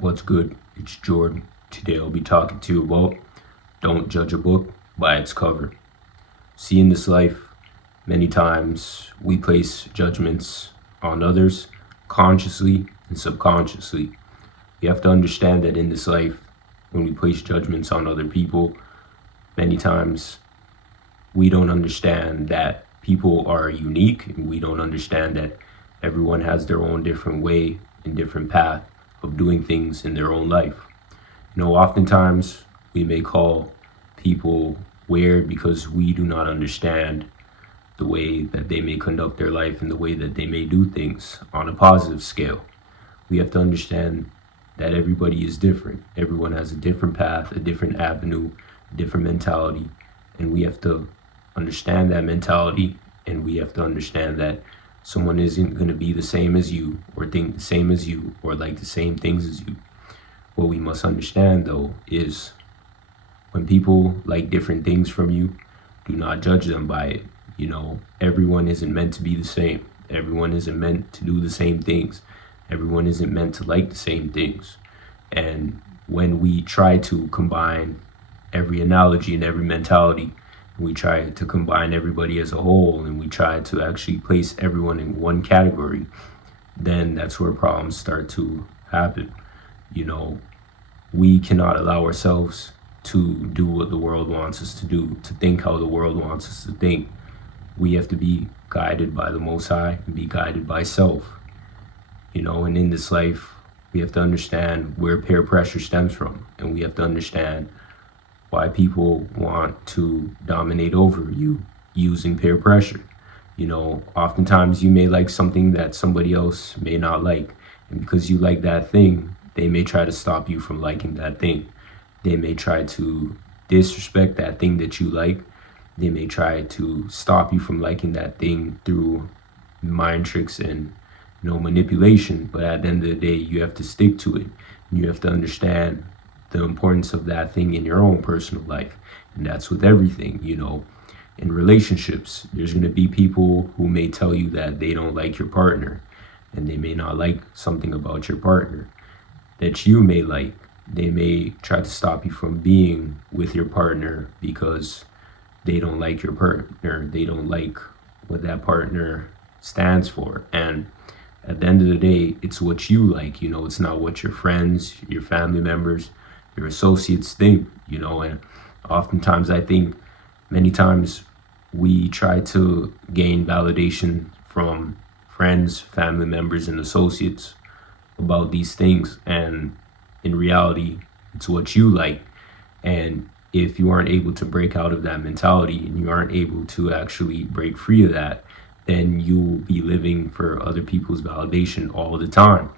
What's good? It's Jordan. Today I'll be talking to you about don't judge a book by its cover. See, in this life, many times we place judgments on others consciously and subconsciously. You have to understand that in this life, when we place judgments on other people, many times we don't understand that people are unique, and we don't understand that everyone has their own different way and different path of doing things in their own life. Oftentimes we may call people weird because we do not understand the way that they may conduct their life and the way that they may do things on a positive scale. We have to understand that everybody is different. Everyone has a different path, a different avenue, a different mentality, and we have to understand that mentality, and we have to understand that someone isn't going to be the same as you or think the same as you or like the same things as you. What we must understand, though, is when people like different things from you, do not judge them by it. Everyone isn't meant to be the same. Everyone isn't meant to do the same things. Everyone isn't meant to like the same things. And when we try to combine every analogy and every mentality, we try to combine everybody as a whole, and we try to actually place everyone in one category, then that's where problems start to happen. We cannot allow ourselves to do what the world wants us to do, to think how the world wants us to think. We have to be guided by the Most High and be guided by self. And in this life, we have to understand where peer pressure stems from, and we have to understand why people want to dominate over you using peer pressure. Oftentimes you may like something that somebody else may not like, and because you like that thing, they may try to stop you from liking that thing. They may try to disrespect that thing that you like. They may try to stop you from liking that thing through mind tricks and manipulation. But at the end of the day, you have to stick to it. You have to understand the importance of that thing in your own personal life. And that's with everything. In relationships, there's going to be people who may tell you that they don't like your partner, and they may not like something about your partner that you may like. They may try to stop you from being with your partner because they don't like your partner. They don't like what that partner stands for. And at the end of the day, it's what you like. It's not what your friends, your family members, your associates think. And oftentimes I think many times we try to gain validation from friends, family members, and associates about these things, and in reality, it's what you like. And if you aren't able to break out of that mentality, and you aren't able to actually break free of that, then you'll be living for other people's validation all the time.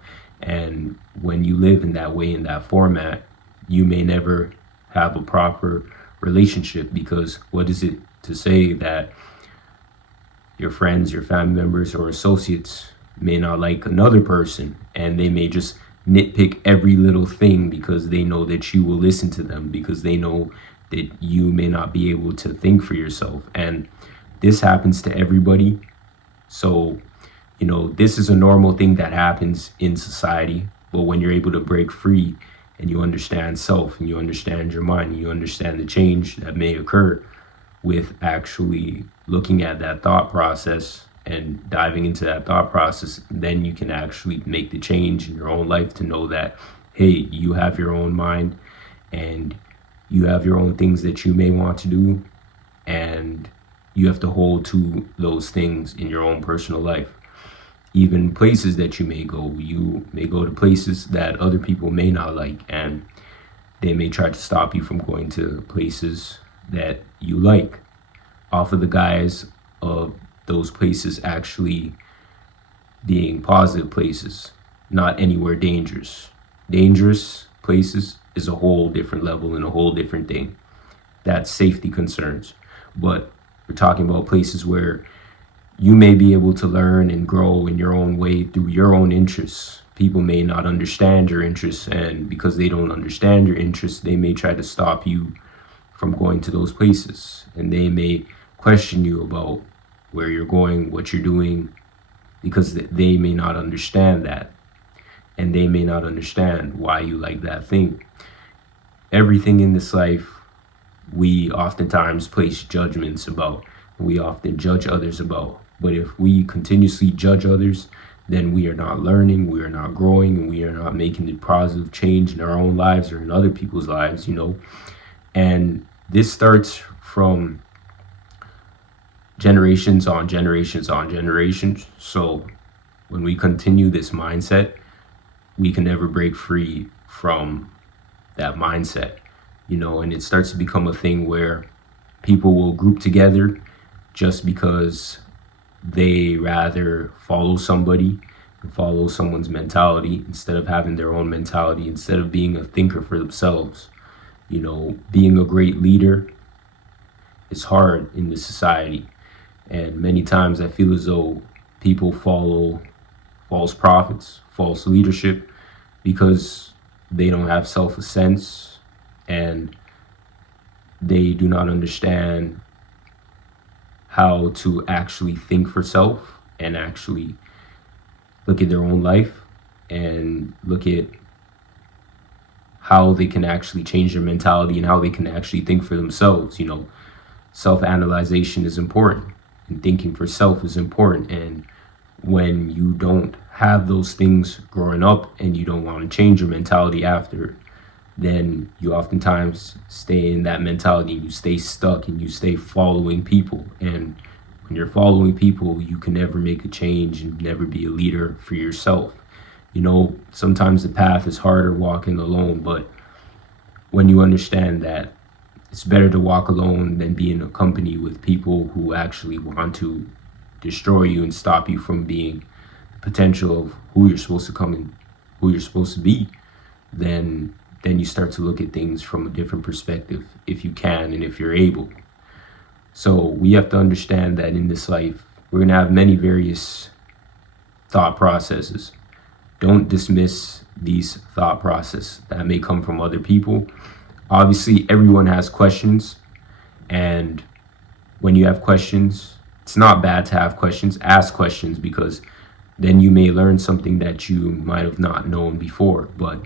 And when you live in that way, in that format, you may never have a proper relationship, because what is it to say that your friends, your family members, or associates may not like another person, and they may just nitpick every little thing because they know that you will listen to them, because they know that you may not be able to think for yourself. And this happens to everybody. So, this is a normal thing that happens in society. But when you're able to break free and you understand self, and you understand your mind, and you understand the change that may occur with actually looking at that thought process and diving into that thought process, then you can actually make the change in your own life to know that, hey, you have your own mind, and you have your own things that you may want to do, and you have to hold to those things in your own personal life. Even places that you may go to places that other people may not like, and they may try to stop you from going to places that you like, off of the guise of those places actually being positive places, not anywhere dangerous. Dangerous places is a whole different level and a whole different thing. That's safety concerns. But we're talking about places where you may be able to learn and grow in your own way through your own interests. People may not understand your interests, and because they don't understand your interests, they may try to stop you from going to those places, and they may question you about where you're going, what you're doing, because they may not understand that. and they may not understand why you like that thing. Everything in this life, we oftentimes place judgments about. We often judge others about. But if we continuously judge others, then we are not learning, we are not growing, and we are not making the positive change in our own lives or in other people's lives, And this starts from generations on generations on generations. So when we continue this mindset, we can never break free from that mindset, and it starts to become a thing where people will group together just because they rather follow somebody and follow someone's mentality instead of having their own mentality, instead of being a thinker for themselves. Being a great leader is hard in this society. And many times I feel as though people follow false prophets, false leadership, because they don't have self-sense and they do not understand how to actually think for self and actually look at their own life and look at how they can actually change their mentality and how they can actually think for themselves. Self-analyzation is important and thinking for self is important. And when you don't have those things growing up and you don't want to change your mentality after, then you oftentimes stay in that mentality and you stay stuck and you stay following people. And when you're following people, you can never make a change and never be a leader for yourself. Sometimes the path is harder walking alone, but when you understand that it's better to walk alone than be in a company with people who actually want to destroy you and stop you from being the potential of who you're supposed to come and who you're supposed to be, then you start to look at things from a different perspective, if you can and if you're able. So we have to understand that in this life, we're going to have many various thought processes. Don't dismiss these thought processes that may come from other people. Obviously, everyone has questions, and when you have questions, it's not bad to have questions. Ask questions, because then you may learn something that you might have not known before. But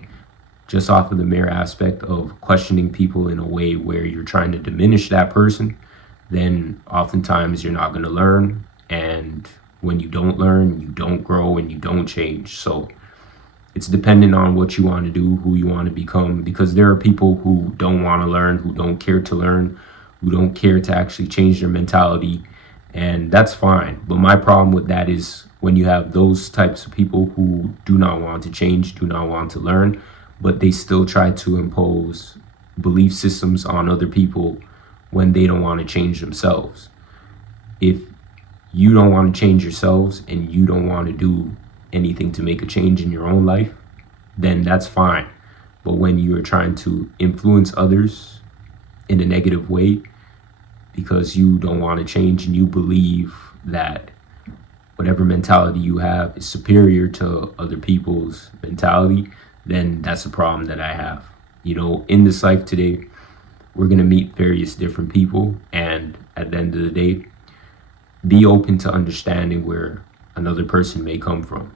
just off of the mere aspect of questioning people in a way where you're trying to diminish that person, then oftentimes you're not going to learn. And when you don't learn, you don't grow and you don't change. So it's dependent on what you want to do, who you want to become, because there are people who don't want to learn, who don't care to learn, who don't care to actually change their mentality. And that's fine. But my problem with that is when you have those types of people who do not want to change, do not want to learn, but they still try to impose belief systems on other people when they don't want to change themselves. If you don't want to change yourselves and you don't want to do anything to make a change in your own life, then that's fine. But when you are trying to influence others in a negative way because you don't want to change and you believe that whatever mentality you have is superior to other people's mentality, then that's a problem that I have. In this life today, we're going to meet various different people, and at the end of the day, be open to understanding where another person may come from.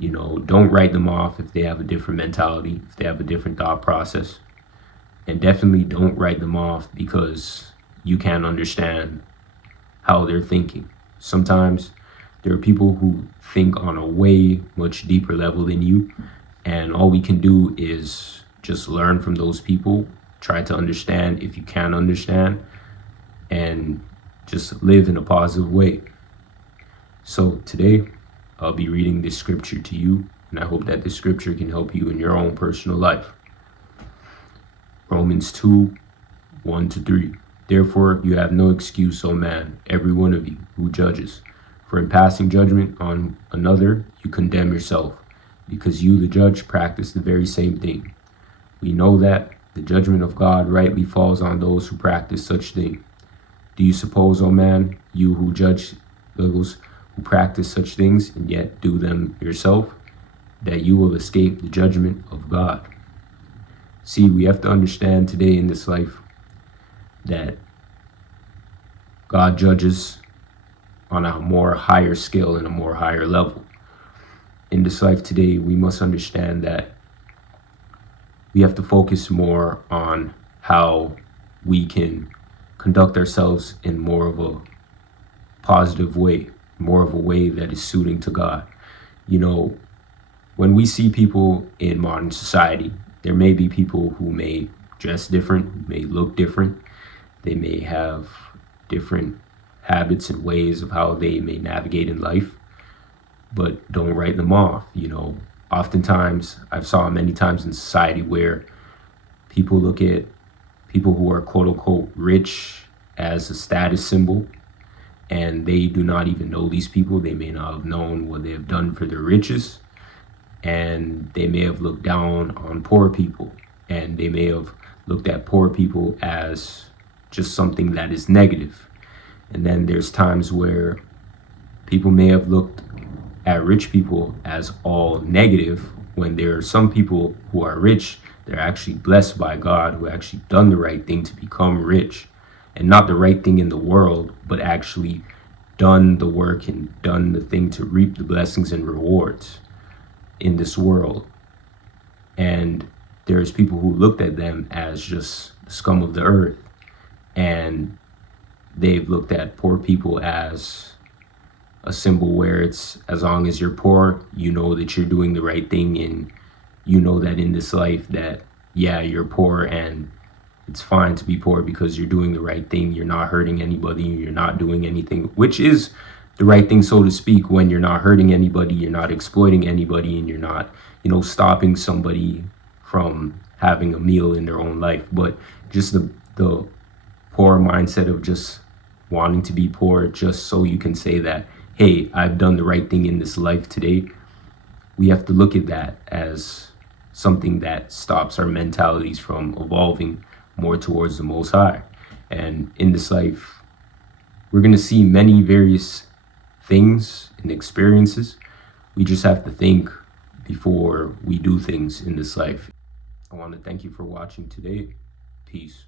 Don't write them off if they have a different mentality, if they have a different thought process. And definitely don't write them off because you can't understand how they're thinking. Sometimes there are people who think on a way much deeper level than you, and all we can do is just learn from those people, try to understand if you can understand, and just live in a positive way. So today, I'll be reading this scripture to you, and I hope that this scripture can help you in your own personal life. Romans 2:1-3. Therefore, you have no excuse, O man, every one of you who judges. For in passing judgment on another, you condemn yourself, because you, the judge, practice the very same thing. We know that the judgment of God rightly falls on those who practice such thing. Do you suppose, O man, you who judge those who practice such things and yet do them yourself, that you will escape the judgment of God? See, we have to understand today in this life that God judges on a more higher scale and a more higher level. in this life today, we must understand that we have to focus more on how we can conduct ourselves in more of a positive way, more of a way that is suiting to God. You know, when we see people in modern society, there may be people who may dress different, may look different, they may have different habits and ways of how they may navigate in life, but don't write them off. Oftentimes I've saw many times in society where people look at people who are quote unquote rich as a status symbol, and they do not even know these people. They may not have known what they have done for their riches, and they may have looked down on poor people, and they may have looked at poor people as just something that is negative. And then there's times where people may have looked at rich people as all negative, when there are some people who are rich, they're actually blessed by God, who actually done the right thing to become rich, and not the right thing in the world, but actually done the work and done the thing to reap the blessings and rewards in this world. And there's people who looked at them as just the scum of the earth, and they've looked at poor people as a symbol where it's, as long as you're poor, you know that you're doing the right thing, and you know that in this life that, yeah, you're poor and it's fine to be poor because you're doing the right thing. You're not hurting anybody. You're not doing anything, which is the right thing, so to speak, when you're not hurting anybody, you're not exploiting anybody, and you're not, stopping somebody from having a meal in their own life. But just the poor mindset of just wanting to be poor just so you can say that, hey, I've done the right thing in this life today. We have to look at that as something that stops our mentalities from evolving more towards the Most High. And in this life, we're going to see many various things and experiences. We just have to think before we do things in this life. I want to thank you for watching today. Peace.